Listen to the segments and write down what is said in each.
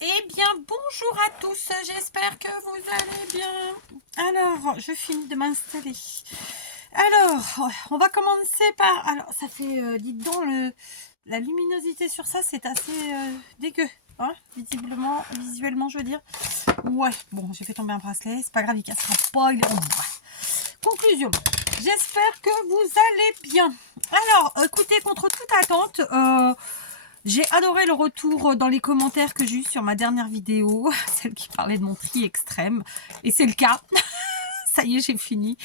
Eh bien, bonjour à tous, j'espère que vous allez bien. Alors, je finis de m'installer. Alors, on va commencer par... Alors, ça fait, dites donc, la luminosité sur ça, c'est assez dégueu. Hein, visuellement, je veux dire. Ouais, bon, j'ai fait tomber un bracelet, c'est pas grave, il cassera pas, il est en bois. Conclusion, j'espère que vous allez bien. Alors, écoutez, contre toute attente, j'ai adoré le retour dans les commentaires que j'ai eu sur ma dernière vidéo, celle qui parlait de mon tri extrême. Et c'est le cas. Ça y est, j'ai fini.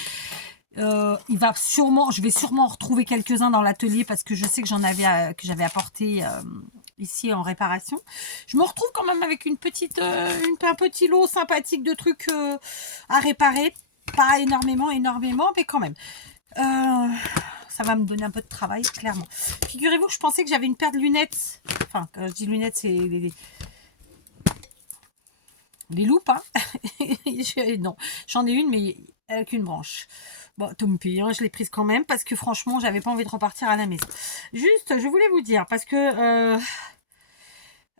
Je vais sûrement en retrouver quelques-uns dans l'atelier parce que je sais que que j'avais apporté ici en réparation. Je me retrouve quand même avec un petit lot sympathique de trucs à réparer. Pas énormément, mais quand même. Ça va me donner un peu de travail, clairement. Figurez-vous que je pensais que j'avais une paire de lunettes. Enfin, quand je dis lunettes, c'est les loupes. Hein. Non, j'en ai une, mais avec une branche. Bon, tant pis, hein, je l'ai prise quand même parce que franchement, j'avais pas envie de repartir à la maison. Juste, je voulais vous dire, parce que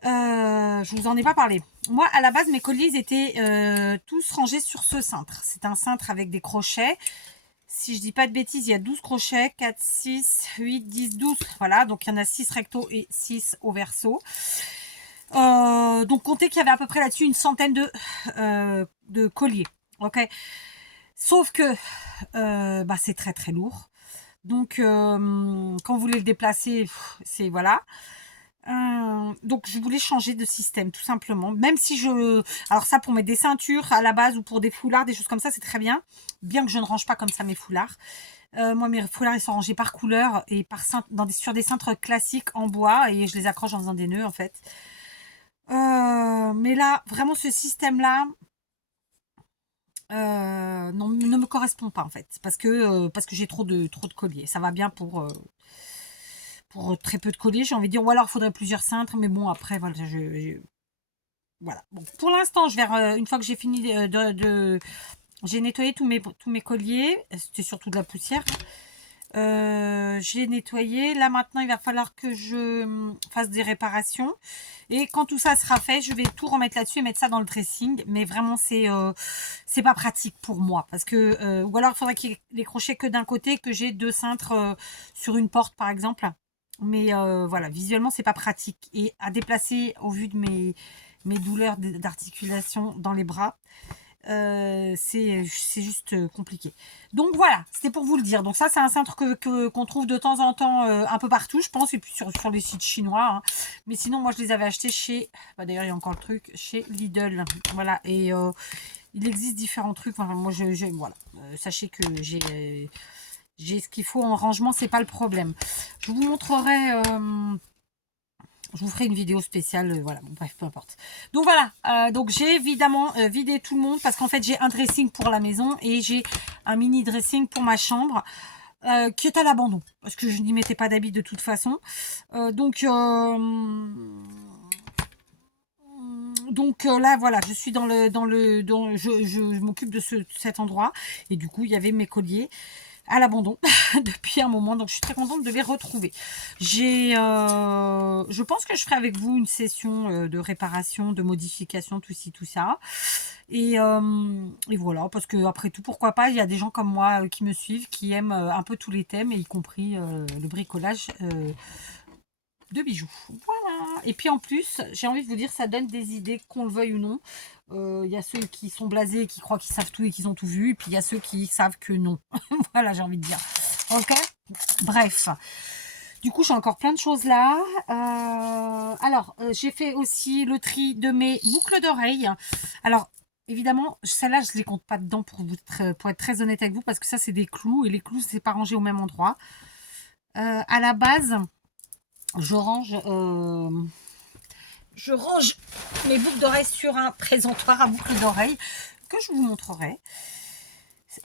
je vous en ai pas parlé. Moi, à la base, mes colliers ils étaient tous rangés sur ce cintre. C'est un cintre avec des crochets. Si je dis pas de bêtises, il y a 12 crochets, 4, 6, 8, 10, 12. Voilà, donc il y en a 6 recto et 6 au verso. Donc comptez qu'il y avait à peu près là-dessus une centaine de colliers. Ok. Sauf que c'est très très lourd. Donc quand vous voulez le déplacer, c'est voilà. Donc je voulais changer de système tout simplement. Même si alors ça pour mettre des ceintures à la base ou pour des foulards, des choses comme ça, c'est très bien. Bien que je ne range pas comme ça mes foulards. Moi mes foulards ils sont rangés par couleur et sur des cintres classiques en bois et je les accroche en faisant des nœuds en fait. Mais là, vraiment ce système-là, non, ne me correspond pas en fait, parce que j'ai trop de colliers. Ça va bien pour très peu de colliers, j'ai envie de dire. Ou alors, il faudrait plusieurs cintres, mais bon, après, voilà, voilà. Bon, pour l'instant, une fois que j'ai fini j'ai nettoyé tous mes colliers. C'était surtout de la poussière. J'ai nettoyé. Là, maintenant, il va falloir que je fasse des réparations. Et quand tout ça sera fait, je vais tout remettre là-dessus et mettre ça dans le dressing. Mais vraiment, c'est pas pratique pour moi. Parce que, ou alors, il faudrait qu'il y ait les crochets que d'un côté, que j'ai deux cintres sur une porte, par exemple. Mais voilà, visuellement, c'est pas pratique. Et à déplacer au vu de mes douleurs d'articulation dans les bras, c'est juste compliqué. Donc voilà, c'était pour vous le dire. Donc ça, c'est un cintre qu'on trouve de temps en temps un peu partout, je pense, et puis sur les sites chinois. Hein. Mais sinon, moi, je les avais achetés chez... d'ailleurs, il y a encore le truc, chez Lidl. Voilà, et il existe différents trucs. Enfin, moi, voilà. Sachez que j'ai ce qu'il faut en rangement, c'est pas le problème. Je vous montrerai... je vous ferai une vidéo spéciale, voilà, bon, bref, peu importe. Donc voilà, donc j'ai évidemment vidé tout le monde parce qu'en fait j'ai un dressing pour la maison et j'ai un mini dressing pour ma chambre qui est à l'abandon parce que je n'y mettais pas d'habits de toute façon. Là voilà, je suis je m'occupe de cet endroit et du coup il y avait mes colliers à l'abandon depuis un moment, donc je suis très contente de les retrouver. Je pense que je ferai avec vous une session de réparation, de modification, tout ci, tout ça. Et voilà, parce que après tout, pourquoi pas, il y a des gens comme moi qui me suivent, qui aiment un peu tous les thèmes, et y compris le bricolage de bijoux. Voilà. Et puis en plus, j'ai envie de vous dire, ça donne des idées, qu'on le veuille ou non. Il y a ceux qui sont blasés et qui croient qu'ils savent tout et qu'ils ont tout vu. Et puis il y a ceux qui savent que non. Voilà, j'ai envie de dire. Ok. Bref. Du coup, j'ai encore plein de choses là. J'ai fait aussi le tri de mes boucles d'oreilles. Alors, évidemment, celles-là, je ne les compte pas dedans pour être très honnête avec vous, parce que ça, c'est des clous. Et les clous, c'est pas rangé au même endroit. À la base, je range, je range mes boucles d'oreilles sur un présentoir à boucles d'oreilles que je vous montrerai.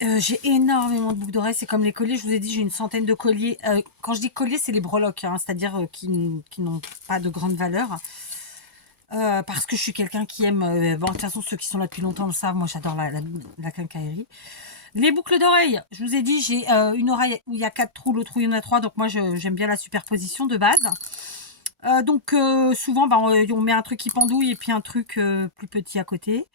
J'ai énormément de boucles d'oreilles, c'est comme les colliers, je vous ai dit, j'ai une centaine de colliers. Quand je dis colliers, c'est les breloques, hein, c'est-à-dire qui n'ont pas de grande valeur. Parce que je suis quelqu'un qui aime, bon, de toute façon, ceux qui sont là depuis longtemps le savent, moi j'adore la quincaillerie. Les boucles d'oreilles, je vous ai dit, j'ai une oreille où il y a 4 trous, l'autre où il y en a 3, donc moi j'aime bien la superposition de base. Donc souvent, bah, on met un truc qui pendouille et puis un truc plus petit à côté.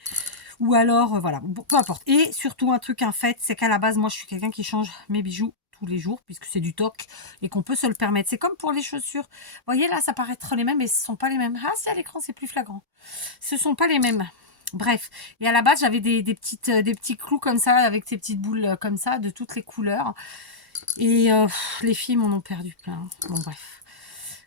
Ou alors, voilà, bon, peu importe. Et surtout, un fait, c'est qu'à la base, moi, je suis quelqu'un qui change mes bijoux tous les jours, puisque c'est du toc et qu'on peut se le permettre. C'est comme pour les chaussures. Vous voyez, là, ça paraît être les mêmes, mais ce ne sont pas les mêmes. Ah, si, à l'écran, c'est plus flagrant. Ce ne sont pas les mêmes. Bref. Et à la base, j'avais des petits clous comme ça, avec ces petites boules comme ça, de toutes les couleurs. Et les filles m'en ont perdu plein. Bon, bref.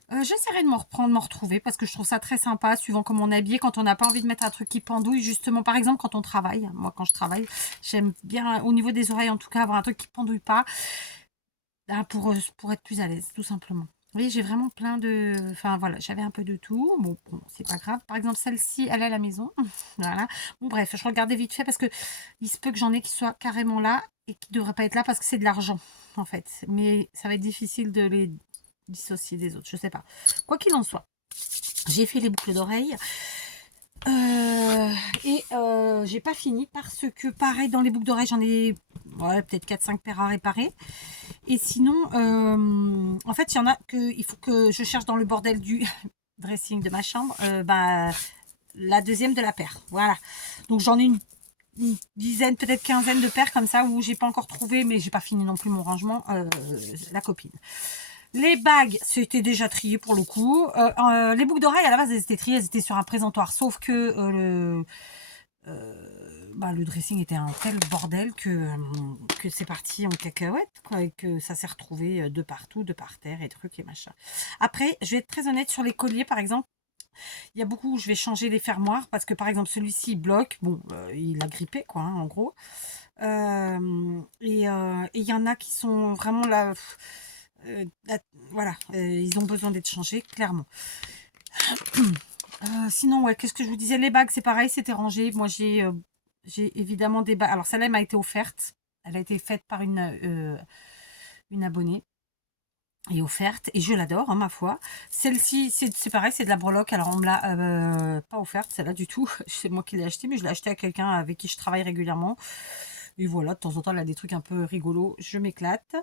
J'essaierai de me reprendre, me retrouver parce que je trouve ça très sympa, suivant comment on est habillé, quand on n'a pas envie de mettre un truc qui pendouille, justement, par exemple, quand on travaille. Moi, quand je travaille, j'aime bien, au niveau des oreilles, en tout cas, avoir un truc qui pendouille pas, pour être plus à l'aise, tout simplement. Vous voyez, j'ai vraiment plein de... Enfin, voilà, j'avais un peu de tout. Bon, c'est pas grave. Par exemple, celle-ci, elle est à la maison. Voilà. Bon, bref, je regardais vite fait parce que il se peut que j'en ai qui soient carrément là et qui ne devraient pas être là parce que c'est de l'argent, en fait. Mais ça va être difficile de les dissocier des autres, je sais pas. Quoi qu'il en soit, j'ai fait les boucles d'oreilles et j'ai pas fini parce que pareil dans les boucles d'oreilles j'en ai peut-être 4-5 paires à réparer et sinon en fait il y en a que il faut que je cherche dans le bordel du dressing de ma chambre la deuxième de la paire, voilà, donc j'en ai une dizaine, peut-être quinzaine de paires comme ça où j'ai pas encore trouvé, mais j'ai pas fini non plus mon rangement, la copine. Les bagues, c'était déjà trié pour le coup. Les boucles d'oreilles, à la base, elles étaient triées, elles étaient sur un présentoir. Sauf que le dressing était un tel bordel que c'est parti en cacahuète, quoi, et que ça s'est retrouvé de partout, de par terre et trucs et machin. Après, je vais être très honnête sur les colliers, par exemple. Il y a beaucoup où je vais changer les fermoirs parce que, par exemple, celui-ci, il bloque. Bon, il a grippé, quoi, hein, en gros. Et il y en a qui sont vraiment là... voilà, ils ont besoin d'être changés, clairement. Sinon, ouais, qu'est-ce que je vous disais? Les bagues, c'est pareil, c'était rangé. Moi, j'ai évidemment des bagues. Alors, celle-là m'a été offerte. Elle a été faite par une abonnée et offerte. Et je l'adore, hein, ma foi. Celle-ci, c'est pareil, c'est de la breloque. Alors, on me l'a pas offerte, celle-là du tout. C'est moi qui l'ai achetée, mais je l'ai achetée à quelqu'un avec qui je travaille régulièrement. Et voilà, de temps en temps, elle a des trucs un peu rigolos. Je m'éclate.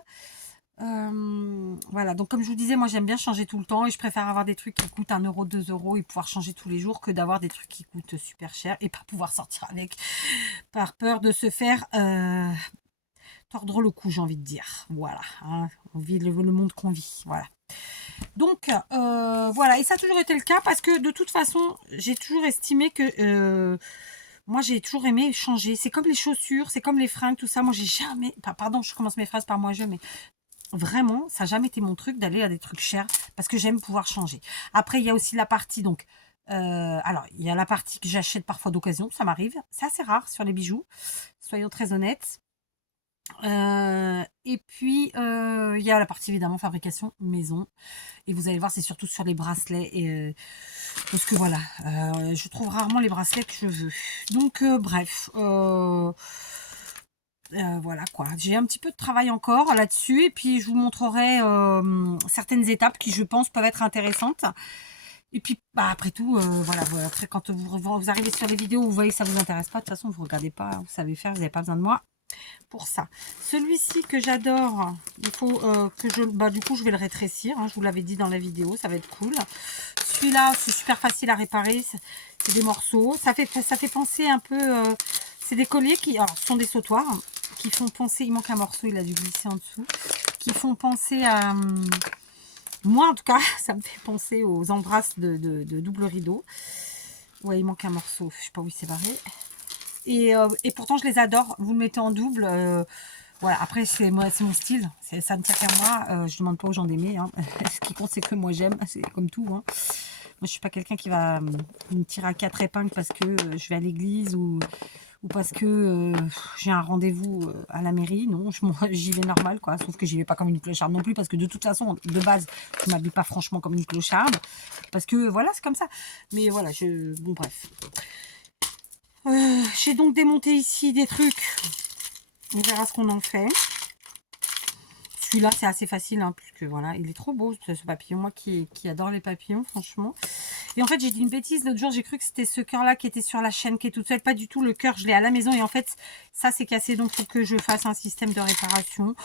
Voilà, donc comme je vous disais, moi j'aime bien changer tout le temps et je préfère avoir des trucs qui coûtent 1 euro, 2 euros et pouvoir changer tous les jours que d'avoir des trucs qui coûtent super cher et pas pouvoir sortir avec par peur de se faire tordre le cou, j'ai envie de dire. Voilà, hein, on vit le monde qu'on vit, voilà. Donc voilà, et ça a toujours été le cas parce que de toute façon, j'ai toujours estimé que moi j'ai toujours aimé changer. C'est comme les chaussures, c'est comme les fringues, tout ça. Moi j'ai jamais, pardon, je commence mes phrases par moi mais vraiment, ça n'a jamais été mon truc d'aller à des trucs chers parce que j'aime pouvoir changer. Après, il y a aussi la partie, donc, alors, il y a la partie que j'achète parfois d'occasion, ça m'arrive. C'est assez rare sur les bijoux, soyons très honnêtes. Et puis, il y a la partie évidemment fabrication maison. Et vous allez voir, c'est surtout sur les bracelets. Parce que voilà, je trouve rarement les bracelets que je veux. Donc, bref. Voilà quoi, j'ai un petit peu de travail encore là-dessus et puis je vous montrerai certaines étapes qui je pense peuvent être intéressantes. Et puis après tout, voilà, après quand vous arrivez sur les vidéos, vous voyez que ça vous intéresse pas, de toute façon vous regardez pas, vous savez faire, vous n'avez pas besoin de moi pour ça. Celui-ci que j'adore, il faut que du coup je vais le rétrécir, hein, je vous l'avais dit dans la vidéo, ça va être cool. Celui-là, c'est super facile à réparer, c'est des morceaux, ça fait penser un peu, c'est des colliers qui, alors, ce sont des sautoirs, qui font penser, il manque un morceau, il a dû glisser en dessous, qui font penser à, moi en tout cas, ça me fait penser aux embrasses de double rideau. Ouais, il manque un morceau, je sais pas où il s'est barré. Et pourtant, je les adore. Vous le mettez en double. Voilà, après, c'est mon style. Ça ne tient qu'à moi. Je ne demande pas aux gens d'aimer. Hein. Ce qui compte, c'est que moi, j'aime. C'est comme tout. Hein. Moi, je ne suis pas quelqu'un qui va me tirer à 4 épingles parce que je vais à l'église ou parce que j'ai un rendez-vous à la mairie. Non, j'y vais normal, quoi. Sauf que j'y vais pas comme une clocharde non plus parce que de toute façon, de base, je ne m'habille pas franchement comme une clocharde. Parce que, voilà, c'est comme ça. Mais voilà, bon, bref. J'ai donc démonté ici des trucs. On verra ce qu'on en fait. Celui-là, c'est assez facile, hein, puisque voilà, il est trop beau ce papillon. Moi qui adore les papillons, franchement. Et en fait, j'ai dit une bêtise. L'autre jour, j'ai cru que c'était ce cœur-là qui était sur la chaîne, qui est toute seule. Pas du tout. Le cœur, je l'ai à la maison. Et en fait, ça, c'est cassé. Donc, il faut que je fasse un système de réparation.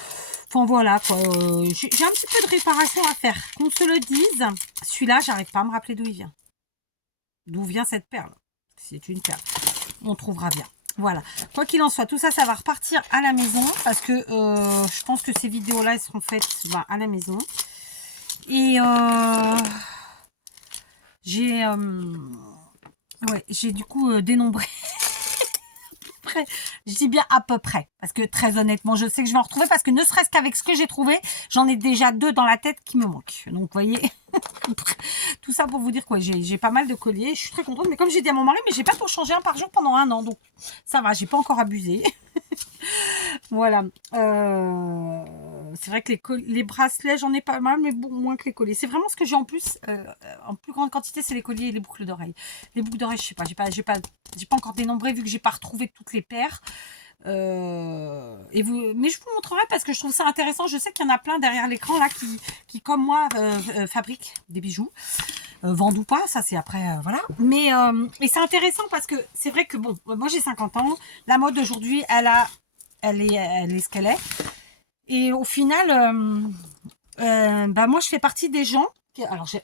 Enfin, voilà, quoi. J'ai un petit peu de réparation à faire. Qu'on se le dise. Celui-là, j'arrive pas à me rappeler d'où il vient. D'où vient cette perle? C'est une perle. On trouvera bien. Voilà. Quoi qu'il en soit, tout ça, ça va repartir à la maison. Parce que je pense que ces vidéos-là, elles seront faites à la maison. Et j'ai du coup dénombré. Je dis bien à peu près. Parce que très honnêtement, je sais que je vais en retrouver. Parce que ne serait-ce qu'avec ce que j'ai trouvé, j'en ai déjà 2 dans la tête qui me manquent. Donc, vous voyez, tout ça pour vous dire quoi. J'ai pas mal de colliers. Je suis très contente. Mais comme j'ai dit à mon mari, mais j'ai pas pour changer un par jour pendant 1 an. Donc, ça va, j'ai pas encore abusé. Voilà. C'est vrai que les bracelets, j'en ai pas mal, mais bon, moins que les colliers. C'est vraiment ce que j'ai en plus, en plus grande quantité, c'est les colliers et les boucles d'oreilles. Les boucles d'oreilles, je sais pas, j'ai pas encore dénombré vu que j'ai pas retrouvé toutes les paires. Mais je vous montrerai parce que je trouve ça intéressant. Je sais qu'il y en a plein derrière l'écran là qui comme moi, fabriquent des bijoux. Vendent ou pas, ça c'est après, voilà. Mais c'est intéressant parce que c'est vrai que bon, moi j'ai 50 ans. La mode aujourd'hui, elle est ce qu'elle est. Et au final, bah moi je fais partie des gens alors je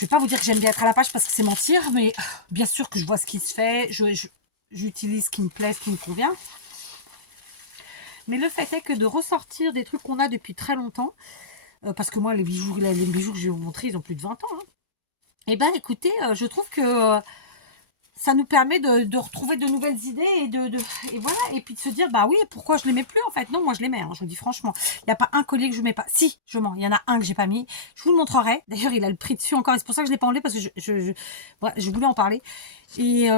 vais pas vous dire que j'aime bien être à la page parce que c'est mentir, mais bien sûr que je vois ce qui se fait, j'utilise ce qui me plaît, ce qui me convient. Mais le fait est que de ressortir des trucs qu'on a depuis très longtemps, parce que moi les bijoux que je vais vous montrer, ils ont plus de 20 ans. Hein. Et ben écoutez, je trouve que ça nous permet de retrouver de nouvelles idées et voilà, et puis de se dire bah oui, pourquoi je les mets plus en fait. Non, moi je les mets, hein, je vous dis franchement, il n'y a pas un collier que je mets pas. Si, je mens, il y en a un que j'ai pas mis, je vous le montrerai. D'ailleurs il a le prix dessus encore et c'est pour ça que je l'ai pas enlevé parce que je voulais en parler et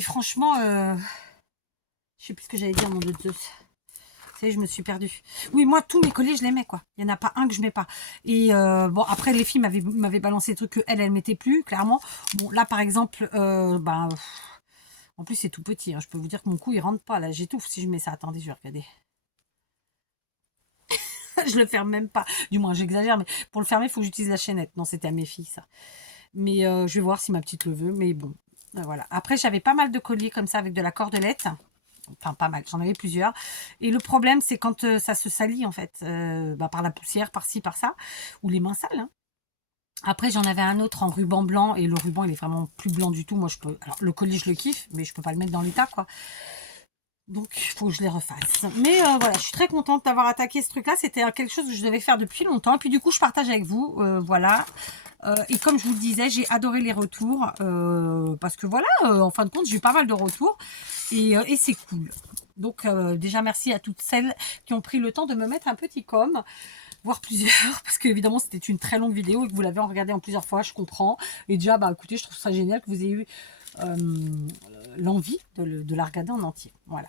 franchement je sais plus ce que j'allais dire, mon Dieu. Je me suis perdue. Oui, moi, tous mes colliers, je les mets, quoi. Il n'y en a pas un que je mets pas. Et bon, après, les filles m'avaient balancé des trucs qu'elles, elles mettaient plus, clairement. Bon, là, par exemple, en plus, c'est tout petit. Hein. Je peux vous dire que mon cou, il rentre pas. Là, j'étouffe si je mets ça. Attendez, je vais regarder. Je le ferme même pas. Du moins, j'exagère, mais pour le fermer, il faut que j'utilise la chaînette. Non, c'était à mes filles, ça. Mais je vais voir si ma petite le veut. Mais bon, voilà. Après, j'avais pas mal de colliers comme ça avec de la cordelette. Enfin, pas mal, j'en avais plusieurs. Et le problème, c'est quand ça se salit, en fait, par la poussière, par-ci, par-ça, ou les mains sales. Hein. Après, j'en avais un autre en ruban blanc, et le ruban, il est vraiment plus blanc du tout. Moi, je peux... Alors, le collier, je le kiffe, mais je peux pas le mettre dans l'état, quoi. Donc, il faut que je les refasse. Mais voilà, je suis très contente d'avoir attaqué ce truc-là. C'était quelque chose que je devais faire depuis longtemps. Et puis, du coup, je partage avec vous, voilà. Et comme je vous le disais, j'ai adoré les retours. Parce que voilà, en fin de compte, j'ai eu pas mal de retours. Et c'est cool. Donc déjà merci à toutes celles qui ont pris le temps de me mettre un petit com, voire plusieurs, parce qu'évidemment c'était une très longue vidéo et que vous l'avez regardée en plusieurs fois, je comprends. Et déjà, bah écoutez, je trouve ça génial que vous ayez eu l'envie de la regarder en entier. Voilà.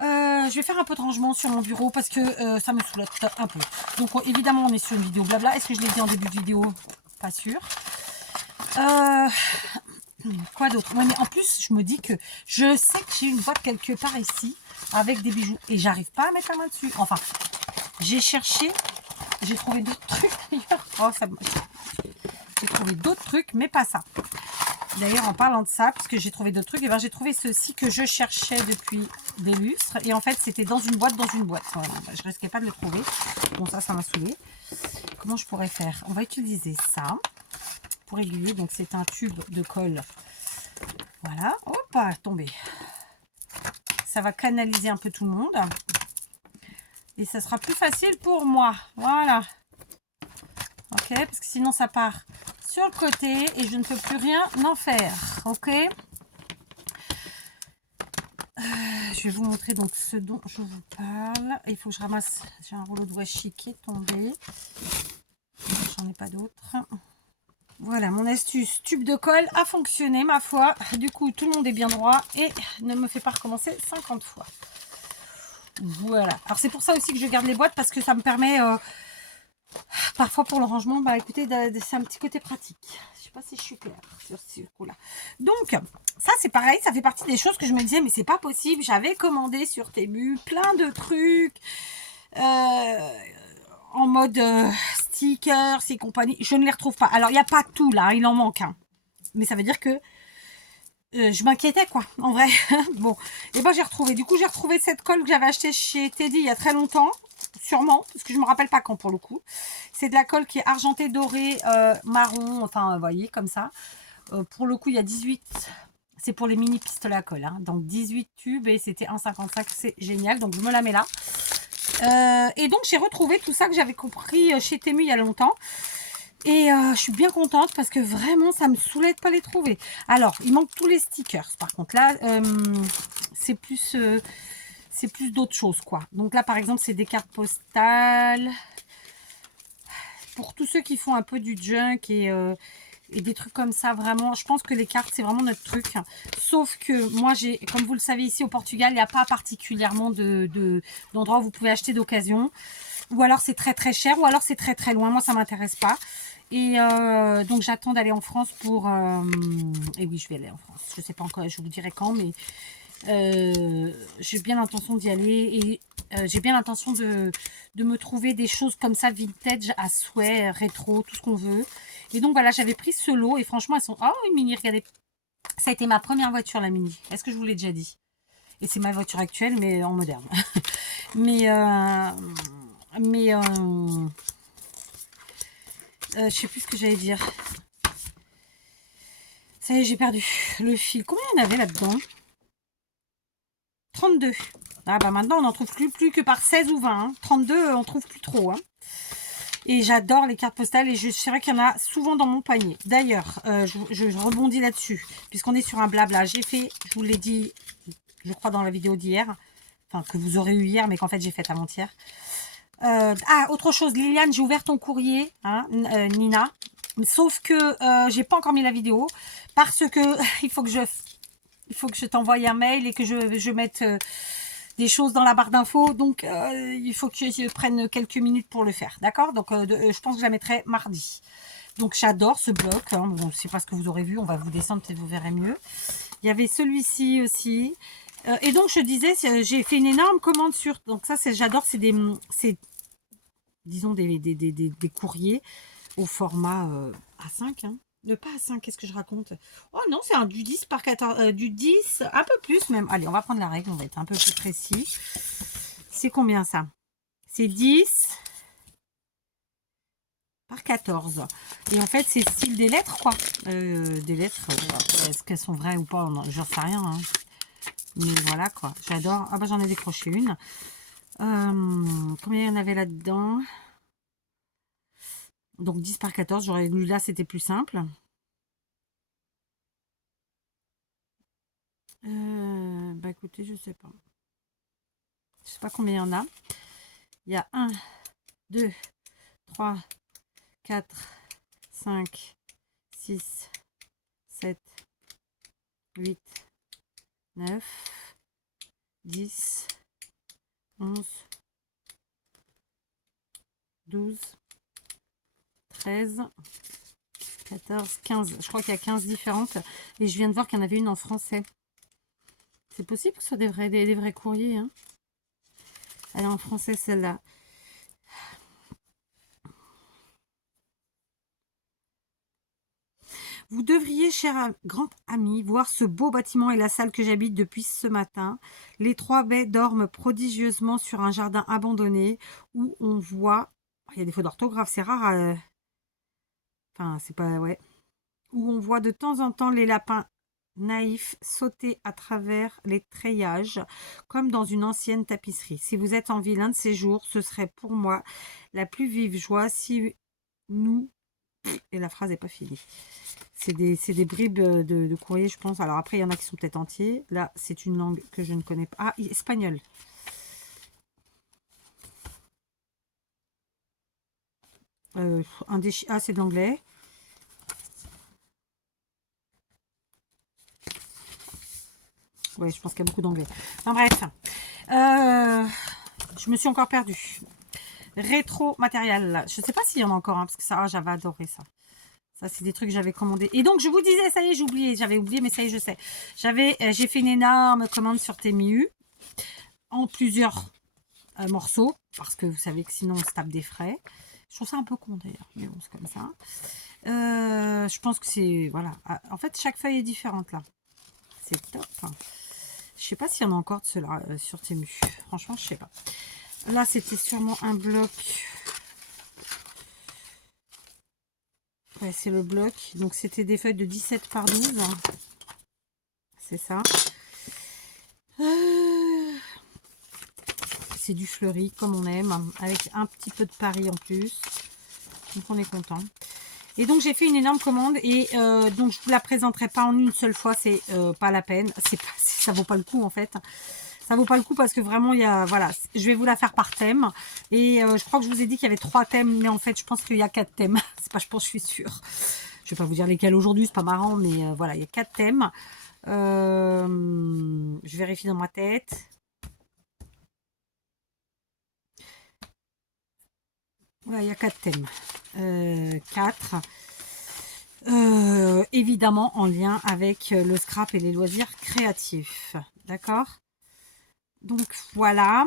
Je vais faire un peu de rangement sur mon bureau parce que ça me soulève un peu. Donc évidemment on est sur une vidéo blabla. Est-ce que je l'ai dit en début de vidéo? Pas sûr. Quoi d'autre? Ouais, mais en plus, je me dis que je sais que j'ai une boîte quelque part ici avec des bijoux et j'arrive pas à mettre la main dessus. Enfin, j'ai cherché, j'ai trouvé d'autres trucs d'ailleurs. Oh, j'ai trouvé d'autres trucs, mais pas ça. D'ailleurs, en parlant de ça, parce que j'ai trouvé d'autres trucs, et ben j'ai trouvé ceci que je cherchais depuis des lustres. Et en fait, c'était dans une boîte, Voilà, je risquais pas de le trouver. Bon, ça m'a saoulé. Comment je pourrais faire? On va utiliser ça. Pour aiguiller, donc c'est un tube de colle. Voilà, hop, tombé. Ça va canaliser un peu tout le monde. Et ça sera plus facile pour moi. Voilà. Ok, parce que sinon ça part sur le côté et je ne peux plus rien en faire. Ok. Je vais vous montrer donc ce dont je vous parle. Il faut que je ramasse. J'ai un rouleau de washi qui est tombé. J'en ai pas d'autres. Voilà, mon astuce tube de colle a fonctionné, ma foi. Du coup, tout le monde est bien droit et ne me fait pas recommencer 50 fois. Voilà. Alors, c'est pour ça aussi que je garde les boîtes parce que ça me permet, parfois pour le rangement, bah écoutez, c'est un petit côté pratique. Je sais pas si je suis claire sur ce coup-là. Donc, ça, c'est pareil. Ça fait partie des choses que je me disais, mais c'est pas possible. J'avais commandé sur Temu plein de trucs. en mode stickers et compagnie. Je ne les retrouve pas. Alors, il n'y a pas tout là, il en manque un. Mais ça veut dire que je m'inquiétais quoi, en vrai. Bon, et ben j'ai retrouvé. Du coup, j'ai retrouvé cette colle que j'avais achetée chez Teddy il y a très longtemps. Sûrement, parce que je me rappelle pas quand pour le coup. C'est de la colle qui est argentée, dorée, marron, enfin, vous voyez, comme ça. Pour le coup, il y a 18... C'est pour les mini pistolets à colle. Hein. Donc, 18 tubes et c'était 1,55. C'est génial. Donc, je me la mets là. Et donc, j'ai retrouvé tout ça que j'avais compris chez Temu il y a longtemps. Et je suis bien contente parce que vraiment, ça me saoulait de pas les trouver. Alors, il manque tous les stickers. Par contre, là, c'est plus d'autres choses, quoi. Donc là, par exemple, c'est des cartes postales. Pour tous ceux qui font un peu du junk et des trucs comme ça, vraiment, je pense que les cartes, c'est vraiment notre truc. Sauf que moi, comme vous le savez, ici au Portugal, il n'y a pas particulièrement d'endroits où vous pouvez acheter d'occasion. Ou alors c'est très très cher, ou alors c'est très très loin. Moi, ça m'intéresse pas. Et donc, j'attends d'aller en France pour... Et oui, je vais aller en France. Je sais pas encore, je vous dirai quand, mais j'ai bien l'intention d'y aller. Et j'ai bien l'intention de me trouver des choses comme ça, vintage, à souhait, rétro, tout ce qu'on veut. Et donc, voilà, j'avais pris ce lot. Et franchement, elles sont... Oh, une Mini, regardez. Ça a été ma première voiture, la Mini. Est-ce que je vous l'ai déjà dit? Et c'est ma voiture actuelle, mais en moderne. mais... je sais plus ce que j'allais dire. Ça y est, j'ai perdu le fil. Combien il y en avait là-dedans? 32. Ah bah maintenant, on n'en trouve plus que par 16 ou 20. Hein. 32, on trouve plus trop. Hein. Et j'adore les cartes postales et c'est vrai qu'il y en a souvent dans mon panier. D'ailleurs, je rebondis là-dessus, puisqu'on est sur un blabla. J'ai fait, je vous l'ai dit, je crois dans la vidéo d'hier, enfin que vous aurez eu hier, mais qu'en fait j'ai fait avant-hier. Autre chose, Liliane, j'ai ouvert ton courrier, hein, Nina. Sauf que j'ai pas encore mis la vidéo parce que il faut que je t'envoie un mail et que je mette des choses dans la barre d'infos. Donc il faut que je prenne quelques minutes pour le faire. D'accord? Donc je pense que je la mettrai mardi. Donc j'adore ce bloc. Hein. Bon, je sais pas ce que vous aurez vu. On va vous descendre, peut-être vous verrez mieux. Il y avait celui-ci aussi. Et donc je disais, j'ai fait une énorme commande sur... Donc ça, j'adore, c'est disons des courriers au format A5. Hein. Pas A5, qu'est-ce que je raconte? Oh non, c'est un du 10 par 14, du 10, un peu plus même. Allez, on va prendre la règle, on va être un peu plus précis. C'est combien ça? C'est 10 par 14. Et en fait, c'est style des lettres, quoi. Des lettres, est-ce qu'elles sont vraies ou pas? J'en sais rien. Hein. Mais voilà, quoi. J'adore. Ah bah j'en ai décroché une. Combien il y en avait là-dedans? Donc 10 par 14, j'aurais lu là, c'était plus simple. Bah écoutez, je sais pas. Je sais pas combien il y en a. Il y a 1, 2, 3, 4, 5, 6, 7, 8, 9, 10, 11, 12, 13, 14, 15. Je crois qu'il y a 15 différentes. Et je viens de voir qu'il y en avait une en français. C'est possible que ce soit des vrais courriers. Hein. Elle est en français, celle-là. Vous devriez, cher grand ami, voir ce beau bâtiment et la salle que j'habite depuis ce matin. Les 3 baies dorment prodigieusement sur un jardin abandonné où on voit... Il y a des fautes d'orthographe, c'est rare. Enfin, c'est pas... Ouais. Où on voit de temps en temps les lapins naïfs sauter à travers les treillages, comme dans une ancienne tapisserie. Si vous êtes en ville un de ces jours, ce serait pour moi la plus vive joie si nous... Et la phrase n'est pas finie. C'est des bribes de courrier, je pense. Alors après, il y en a qui sont peut-être entiers. Là, c'est une langue que je ne connais pas. Ah, espagnol. Ah, c'est de l'anglais. Ouais, je pense qu'il y a beaucoup d'anglais. Enfin, bref. Je me suis encore perdue. Rétro matériel. Je ne sais pas s'il y en a encore, hein, parce que ça, j'avais adoré ça. Ça, c'est des trucs que j'avais commandé. Et donc, je vous disais, ça y est, j'ai oublié. J'avais oublié, mais ça y est, je sais. J'ai fait une énorme commande sur Temu. En plusieurs morceaux, parce que vous savez que sinon on se tape des frais. Je trouve ça un peu con d'ailleurs, mais bon, c'est comme ça. Je pense que c'est... Voilà. En fait, chaque feuille est différente là. C'est top. Je sais pas s'il y en a encore de ceux-là sur Temu. Franchement, je sais pas. Là, c'était sûrement un bloc. Ouais, c'est le bloc. Donc, c'était des feuilles de 17 par 12. C'est ça. C'est du fleuri, comme on aime, avec un petit peu de Paris en plus. Donc, on est content. Et donc, j'ai fait une énorme commande. Et donc, je ne vous la présenterai pas en une seule fois. C'est pas la peine. Ça vaut pas le coup, en fait. Ça vaut pas le coup parce que vraiment, il y a... Voilà, je vais vous la faire par thème. Et je crois que je vous ai dit qu'il y avait 3 thèmes. Mais en fait, je pense qu'il y a 4 thèmes. C'est pas, je pense, je suis sûre. Je vais pas vous dire lesquels aujourd'hui, c'est pas marrant. Mais voilà, il y a 4 thèmes. Je vérifie dans ma tête. Voilà, il y a 4 thèmes. 4. Évidemment en lien avec le scrap et les loisirs créatifs. D'accord? Donc voilà.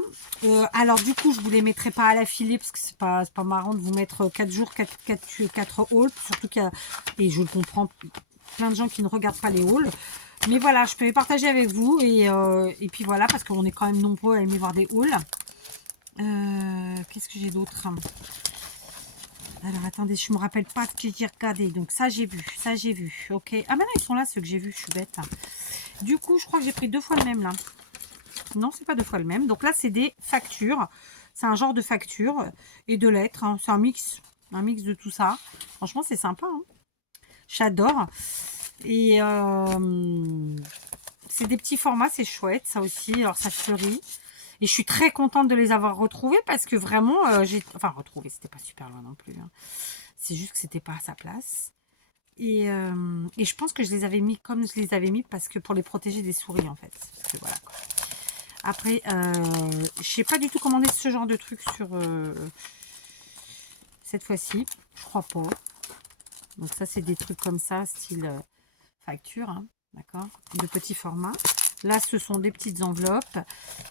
Alors du coup, je vous les mettrai pas à l'affilée parce que c'est pas marrant de vous mettre 4 jours, 4 hauls. Surtout qu'il y a, et je le comprends, plein de gens qui ne regardent pas les hauls. Mais voilà, je peux les partager avec vous. Et puis voilà, parce qu'on est quand même nombreux à aimer voir des hauls. Qu'est-ce que j'ai d'autre? Alors attendez, je me rappelle pas ce que j'ai regardé. Donc ça j'ai vu, ça j'ai vu. Ok. Ah maintenant ils sont là ceux que j'ai vus, je suis bête. Du coup, je crois que j'ai pris 2 fois le même là. Non, c'est pas 2 fois le même. Donc là c'est des factures. C'est un genre de facture et de lettres. Hein. C'est un mix de tout ça. Franchement, c'est sympa. Hein. J'adore. Et c'est des petits formats, c'est chouette ça aussi. Alors ça fleurit. Et je suis très contente de les avoir retrouvés parce que vraiment, j'ai... Enfin, retrouvés, c'était pas super loin non plus. Hein. C'est juste que c'était pas à sa place. Et je pense que je les avais mis comme je les avais mis parce que pour les protéger des souris, en fait. Parce que voilà, quoi. Après, je sais pas du tout commander ce genre de truc sur... cette fois-ci. Je crois pas. Donc ça, c'est des trucs comme ça, style facture. Hein, d'accord? De petits formats. Là, ce sont des petites enveloppes.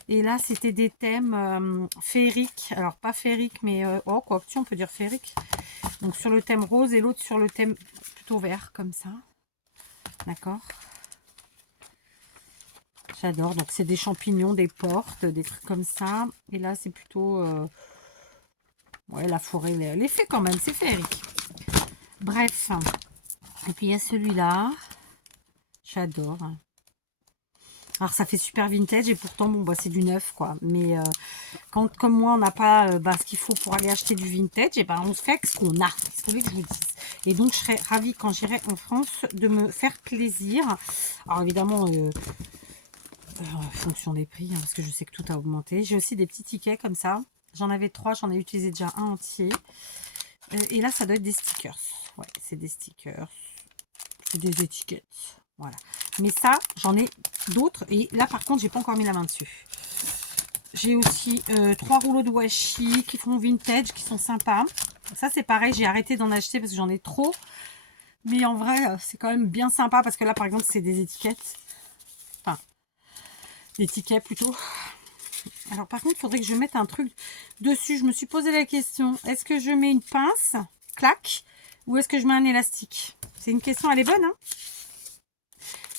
Et là, c'était des thèmes féeriques. Alors, pas féeriques, mais... oh, quoi que tu, on peut dire féerique. Donc, sur le thème rose et l'autre sur le thème plutôt vert, comme ça. D'accord. J'adore. Donc, c'est des champignons, des portes, des trucs comme ça. Et là, c'est plutôt... ouais, la forêt, l'effet quand même, c'est féerique. Bref. Et puis, il y a celui-là. J'adore. Alors ça fait super vintage et pourtant bon bah c'est du neuf quoi. Mais quand comme moi on n'a pas ce qu'il faut pour aller acheter du vintage, et ben on se fait avec ce qu'on a. C'est ce que je vous dis. Et donc je serais ravie quand j'irai en France de me faire plaisir. Alors évidemment en fonction des prix hein, parce que je sais que tout a augmenté. J'ai aussi des petits tickets comme ça. J'en avais 3, j'en ai utilisé déjà un entier. Et là ça doit être des stickers. Ouais, c'est des stickers. C'est des étiquettes. Voilà. Mais ça, j'en ai d'autres. Et là, par contre, j'ai pas encore mis la main dessus. J'ai aussi 3 rouleaux de washi qui font vintage, qui sont sympas. Ça, c'est pareil. J'ai arrêté d'en acheter parce que j'en ai trop. Mais en vrai, c'est quand même bien sympa. Parce que là, par exemple, c'est des étiquettes. Enfin, des tickets plutôt. Alors, par contre, il faudrait que je mette un truc dessus. Je me suis posé la question. Est-ce que je mets une pince, clac, ou est-ce que je mets un élastique? C'est une question, elle est bonne, hein?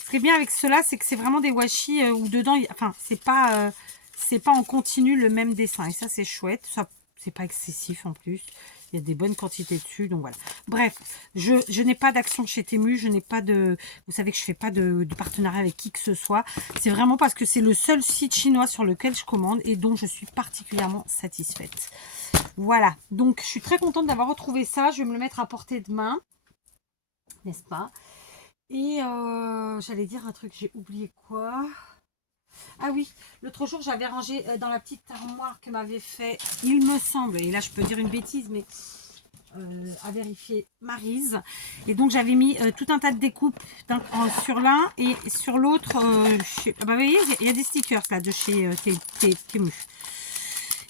Ce qui est bien avec ceux-là, c'est que c'est vraiment des washi où dedans, enfin, c'est pas en continu le même dessin. Et ça, c'est chouette. Ça, c'est pas excessif en plus. Il y a des bonnes quantités dessus. Donc voilà. Bref, je n'ai pas d'action chez Temu. Je n'ai pas de... Vous savez que je fais pas de partenariat avec qui que ce soit. C'est vraiment parce que c'est le seul site chinois sur lequel je commande et dont je suis particulièrement satisfaite. Voilà. Donc, je suis très contente d'avoir retrouvé ça. Je vais me le mettre à portée de main. N'est-ce pas? Et j'allais dire un truc, j'ai oublié quoi. Ah oui, l'autre jour j'avais rangé dans la petite armoire que m'avait fait, il me semble, et là je peux dire une bêtise, mais à vérifier, Maryse. Et donc j'avais mis tout un tas de découpes sur l'un et sur l'autre. Bah, vous voyez, il y a des stickers là de chez Temu.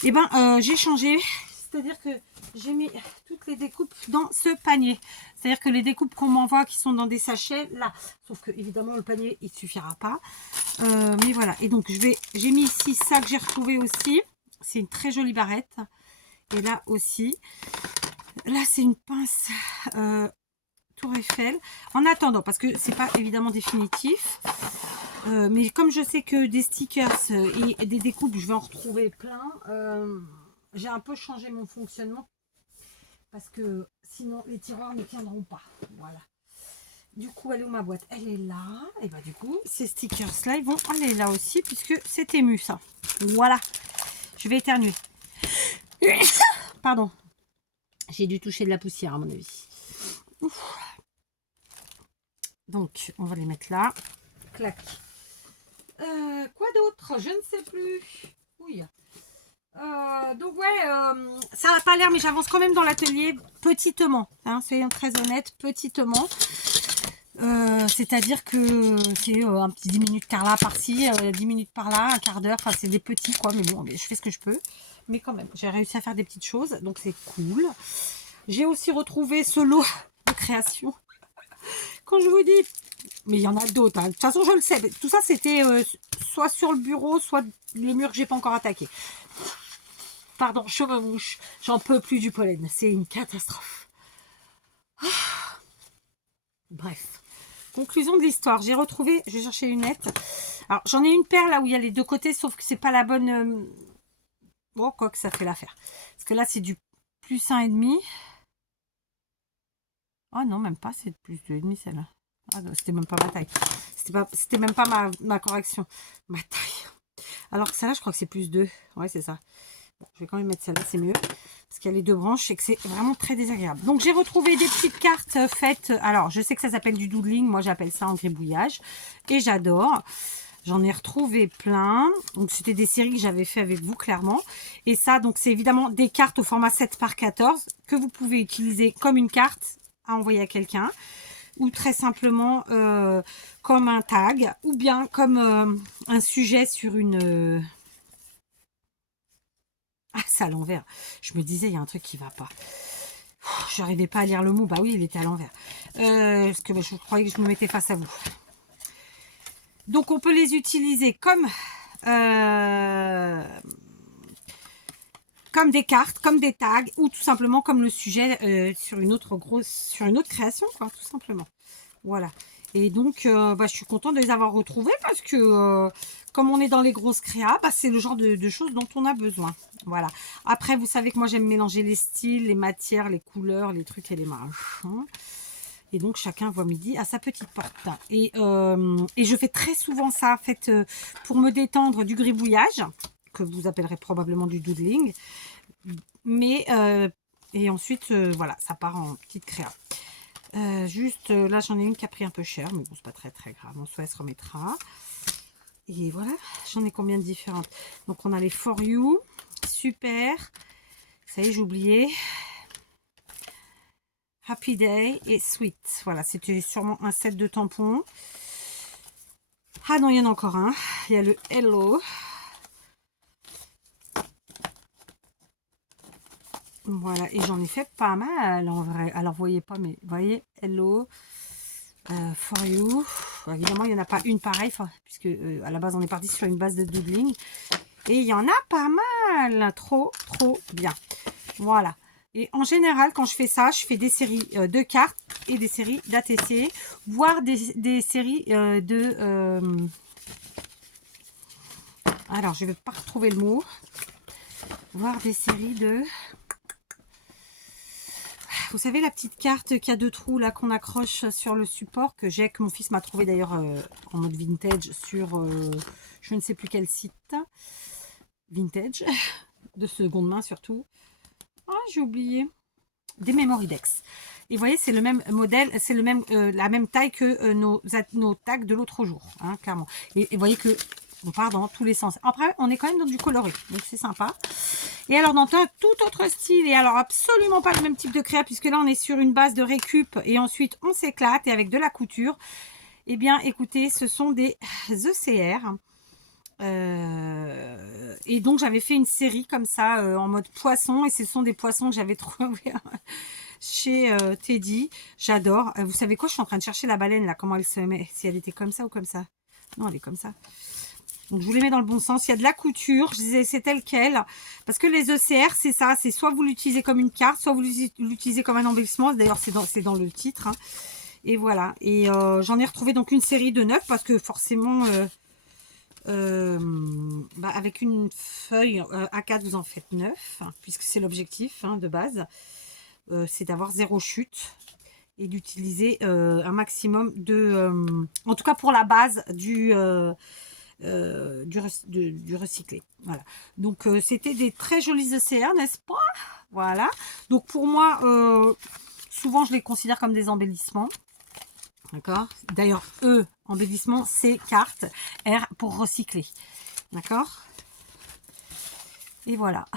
Et ben j'ai changé, c'est-à-dire que j'ai mis toutes les découpes dans ce panier. C'est-à-dire que les découpes qu'on m'envoie qui sont dans des sachets, là. Sauf que évidemment le panier il ne suffira pas. Mais voilà. Et donc j'ai mis ici ça que j'ai retrouvé aussi. C'est une très jolie barrette. Et là aussi. Là, c'est une pince Tour Eiffel. En attendant, parce que c'est pas évidemment définitif. Mais comme je sais que des stickers et des découpes, je vais en retrouver plein. J'ai un peu changé mon fonctionnement. Parce que sinon, les tiroirs ne tiendront pas. Voilà. Du coup, elle est où ma boîte? Elle est là. Et bah du coup, ces stickers-là, ils vont aller là aussi, puisque c'est ému, ça. Voilà. Je vais éternuer. Pardon. J'ai dû toucher de la poussière, à mon avis. Ouf. Donc, on va les mettre là. Clac. Quoi d'autre? Je ne sais plus. Oui. Donc ouais, ça n'a pas l'air, mais j'avance quand même dans l'atelier petitement. Hein, soyons très honnêtes, petitement. C'est-à-dire que c'est un petit 10 minutes par là, par-ci, 10 minutes par là, un quart d'heure. Enfin, c'est des petits quoi, mais bon, je fais ce que je peux. Mais quand même, j'ai réussi à faire des petites choses, donc c'est cool. J'ai aussi retrouvé ce lot de création. Quand je vous dis, mais il y en a d'autres. Hein. De toute façon, je le sais. Tout ça, c'était soit sur le bureau, soit le mur que j'ai pas encore attaqué. Pardon, je me mouche. J'en peux plus du pollen. C'est une catastrophe. Ah. Bref. Conclusion de l'histoire. J'ai retrouvé, je vais chercher les lunettes. Alors, j'en ai une paire là où il y a les deux côtés, sauf que c'est pas la bonne. Bon, quoi que ça fait l'affaire. Parce que là, c'est du plus 1,5. Oh non, même pas, c'est plus 2,5 celle-là. Ah, c'était même pas ma taille. C'était même pas ma correction. Ma taille. Alors que celle-là, je crois que c'est plus 2. Ouais, c'est ça. Bon, je vais quand même mettre celle-là, c'est mieux. Parce qu'il y a les deux branches et que c'est vraiment très désagréable. Donc, j'ai retrouvé des petites cartes faites. Alors, je sais que ça s'appelle du doodling. Moi, j'appelle ça en gribouillage. Et j'adore. J'en ai retrouvé plein. Donc, c'était des séries que j'avais fait avec vous, clairement. Et ça, donc, c'est évidemment des cartes au format 7 par 14 que vous pouvez utiliser comme une carte à envoyer à quelqu'un. Ou très simplement comme un tag. Ou bien comme un sujet sur une... Ah, c'est à l'envers. Je me disais, il y a un truc qui va pas. Je n'arrivais pas à lire le mot. Bah oui, il était à l'envers. Parce que je croyais que je me mettais face à vous. Donc, on peut les utiliser comme des cartes, comme des tags, ou tout simplement comme le sujet sur une autre création, quoi, tout simplement. Voilà. Et donc, je suis contente de les avoir retrouvés parce que comme on est dans les grosses créas, c'est le genre de choses dont on a besoin. Voilà. Après, vous savez que moi, j'aime mélanger les styles, les matières, les couleurs, les trucs et les machins. Et donc, chacun voit midi à sa petite porte. Et je fais très souvent ça, en fait, pour me détendre du gribouillage, que vous appellerez probablement du doodling. Mais, et ensuite, voilà, ça part en petite créa. Juste là j'en ai une qui a pris un peu cher, mais bon c'est pas très grave, en soi elle se remettra. Et voilà, j'en ai combien de différentes? Donc on a les For You, super, ça y est j'ai oublié, Happy Day et Sweet. Voilà, c'était sûrement un set de tampons. Ah non, il y en a encore un, il y a le Hello. Voilà, et j'en ai fait pas mal en vrai. Alors, vous voyez pas, mais vous voyez, Hello, For You. Évidemment, il n'y en a pas une pareille, puisque à la base, on est parti sur une base de doodling. Et il y en a pas mal. Trop bien. Voilà. Et en général, quand je fais ça, je fais des séries de cartes et des séries d'ATC, voire des séries alors, je ne vais pas retrouver le mot. Voire des séries de... Vous savez la petite carte qui a deux trous là qu'on accroche sur le support que j'ai, que mon fils m'a trouvé d'ailleurs en mode vintage sur je ne sais plus quel site vintage de seconde main surtout. Ah, j'ai oublié. Des Memorydex. Et vous voyez, c'est le même modèle, c'est le même la même taille que nos tags de l'autre jour, hein, clairement. Et vous voyez que on part dans tous les sens. Après, on est quand même dans du coloré, donc c'est sympa. Et alors, dans un tout autre style, et alors absolument pas le même type de créa, puisque là, on est sur une base de récup, et ensuite, on s'éclate, et avec de la couture. Eh bien, écoutez, ce sont des ECR. Et donc, j'avais fait une série comme ça, en mode poisson, et ce sont des poissons que j'avais trouvés chez Teddy. J'adore. Vous savez quoi, je suis en train de chercher la baleine, là, comment elle se met, si elle était comme ça ou comme ça. Non, elle est comme ça. Donc, je vous les mets dans le bon sens. Il y a de la couture. Je disais, c'est tel quel. Parce que les ECR, c'est ça. C'est soit vous l'utilisez comme une carte, soit vous l'utilisez comme un embellissement. D'ailleurs, c'est dans le titre. Hein. Et voilà. Et j'en ai retrouvé donc une série de 9 parce que forcément, avec une feuille A4, vous en faites 9, hein, puisque c'est l'objectif hein, de base. C'est d'avoir 0 chute et d'utiliser un maximum de... en tout cas, pour la base du recyclé. Voilà. Donc, c'était des très jolis ECR, n'est-ce pas? Voilà. Donc, pour moi, souvent, je les considère comme des embellissements. D'accord. D'ailleurs, embellissement, C, carte, R pour recycler. D'accord. Et voilà.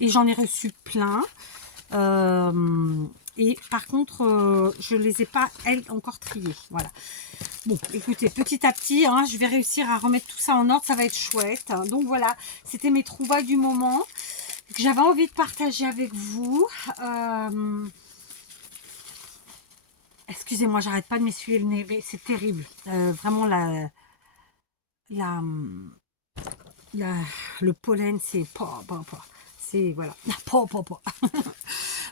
Et j'en ai reçu plein. Et par contre, je les ai pas, elles, encore triées. Voilà. Bon, écoutez, petit à petit, hein, je vais réussir à remettre tout ça en ordre. Ça va être chouette. Donc voilà, c'était mes trouvailles du moment que j'avais envie de partager avec vous. Excusez-moi, j'arrête pas de m'essuyer le nez. C'est terrible. Vraiment, le pollen, c'est pas. C'est, voilà. Pas.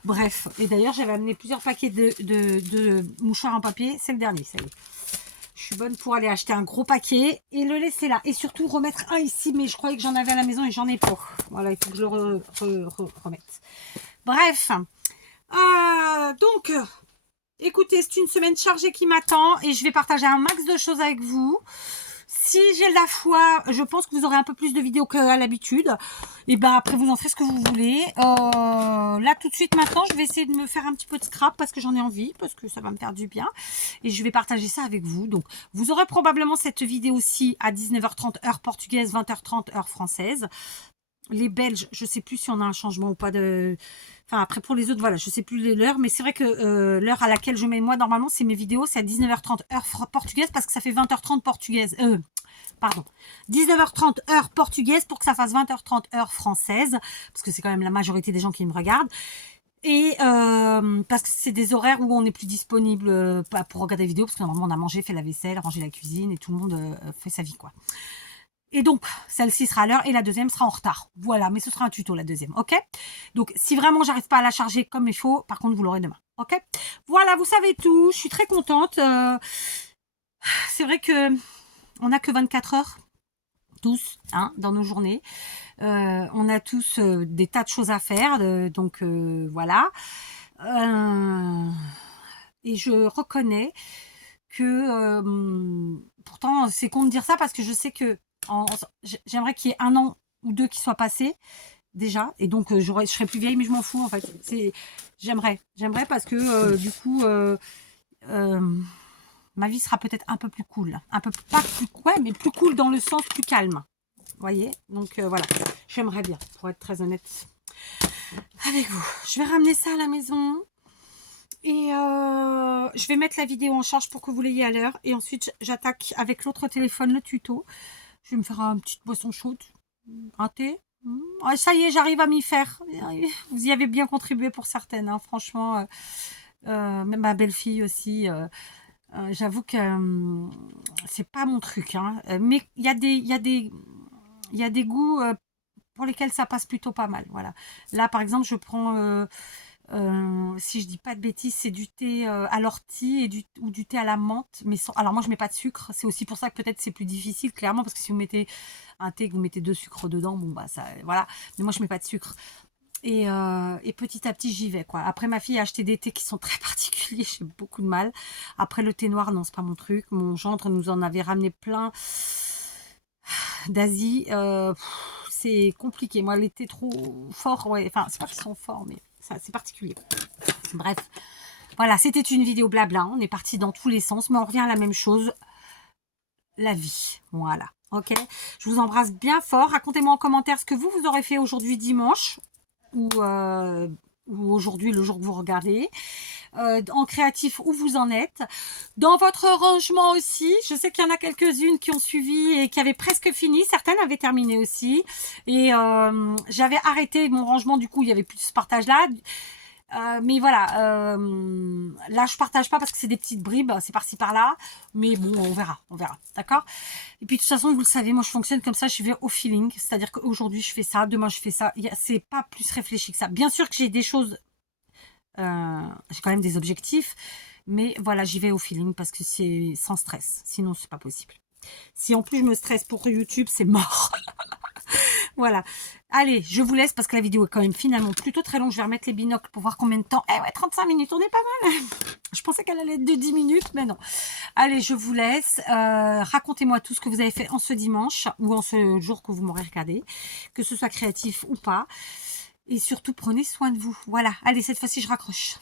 Bref. Et d'ailleurs, j'avais amené plusieurs paquets de mouchoirs en papier. C'est le dernier, ça y est. Je suis bonne pour aller acheter un gros paquet et le laisser là. Et surtout, remettre un ici. Mais je croyais que j'en avais à la maison et j'en ai pas. Voilà, il faut que je le remette. Bref. Donc... écoutez, c'est une semaine chargée qui m'attend et je vais partager un max de choses avec vous. Si j'ai la foi, je pense que vous aurez un peu plus de vidéos qu'à l'habitude. Et ben après, vous en ferez ce que vous voulez. Là, tout de suite, maintenant, je vais essayer de me faire un petit peu de scrap parce que j'en ai envie, parce que ça va me faire du bien. Et je vais partager ça avec vous. Donc, vous aurez probablement cette vidéo-ci à 19h30 heure portugaise, 20h30 heure française. Les Belges, je sais plus si on a un changement ou pas de... Enfin, après, pour les autres, voilà, je sais plus l'heure. Mais c'est vrai que l'heure à laquelle je mets, moi, normalement, c'est mes vidéos. C'est à 19h30 heure portugaise parce que ça fait 20h30 portugaise. Pardon. 19h30 heure portugaise pour que ça fasse 20h30 heure française. Parce que c'est quand même la majorité des gens qui me regardent. Et parce que c'est des horaires où on n'est plus disponible pour regarder les vidéos. Parce que normalement, on a mangé, fait la vaisselle, rangé la cuisine et tout le monde fait sa vie, quoi. Et donc, celle-ci sera à l'heure et la deuxième sera en retard. Voilà, mais ce sera un tuto, la deuxième, ok? Donc, si vraiment j'arrive pas à la charger comme il faut, par contre, vous l'aurez demain, ok? Voilà, vous savez tout. Je suis très contente. C'est vrai que on n'a que 24 heures, tous, hein, dans nos journées. On a tous des tas de choses à faire, donc voilà. Et je reconnais que, pourtant, c'est con de dire ça parce que je sais que j'aimerais qu'il y ait 1 an ou 2 qui soient passés déjà, et donc je serais plus vieille, mais je m'en fous en fait. J'aimerais parce que du coup ma vie sera peut-être un peu plus cool, un peu pas plus, ouais, mais plus cool dans le sens plus calme, vous voyez. Donc voilà, j'aimerais bien, pour être très honnête avec vous. Je vais ramener ça à la maison et je vais mettre la vidéo en charge pour que vous l'ayez à l'heure, et ensuite j'attaque avec l'autre téléphone le tuto. Je vais me faire une petite boisson chaude, un thé. Ah, ça y est, j'arrive à m'y faire. Vous y avez bien contribué pour certaines, hein, franchement. Même ma belle-fille aussi. J'avoue que c'est pas mon truc. Hein. Mais il y a des goûts pour lesquels ça passe plutôt pas mal. Voilà. Là, par exemple, je prends... si je dis pas de bêtises, c'est du thé à l'ortie ou du thé à la menthe, mais alors moi je mets pas de sucre. C'est aussi pour ça que peut-être c'est plus difficile, clairement, parce que si vous mettez un thé, que vous mettez 2 sucres dedans, bon bah ça, voilà. Mais moi je mets pas de sucre. Et petit à petit j'y vais, quoi. Après, ma fille a acheté des thés qui sont très particuliers, j'ai beaucoup de mal. Après, le thé noir, non, c'est pas mon truc. Mon gendre nous en avait ramené plein d'Asie. C'est compliqué. Moi, les thés trop forts, ouais, enfin c'est pas qu'ils sont forts, mais c'est particulier. Bref, voilà, c'était une vidéo blabla. On est parti dans tous les sens, mais on revient à la même chose. La vie, voilà. Ok, je vous embrasse bien fort. Racontez-moi en commentaire ce que vous aurez fait aujourd'hui dimanche ou aujourd'hui, le jour que vous regardez. En créatif, où vous en êtes. Dans votre rangement aussi, je sais qu'il y en a quelques-unes qui ont suivi et qui avaient presque fini. Certaines avaient terminé aussi. Et j'avais arrêté mon rangement, du coup, il n'y avait plus de ce partage-là. Mais voilà, là je partage pas parce que c'est des petites bribes, c'est par-ci par-là, mais bon, on verra, d'accord. Et puis de toute façon, vous le savez, moi je fonctionne comme ça, je vais au feeling, c'est-à-dire qu'aujourd'hui je fais ça, demain je fais ça, c'est pas plus réfléchi que ça. Bien sûr que j'ai des choses, j'ai quand même des objectifs, mais voilà, j'y vais au feeling parce que c'est sans stress, sinon c'est pas possible. Si en plus je me stresse pour YouTube, c'est mort. Voilà. Allez, je vous laisse parce que la vidéo est quand même finalement plutôt très longue. Je vais remettre les binocles pour voir combien de temps. Eh ouais, 35 minutes, on est pas mal. Je pensais qu'elle allait être de 10 minutes, mais non. Allez, je vous laisse. Racontez-moi tout ce que vous avez fait en ce dimanche ou en ce jour que vous m'aurez regardé, que ce soit créatif ou pas. Et surtout, prenez soin de vous. Voilà. Allez, cette fois-ci, je raccroche.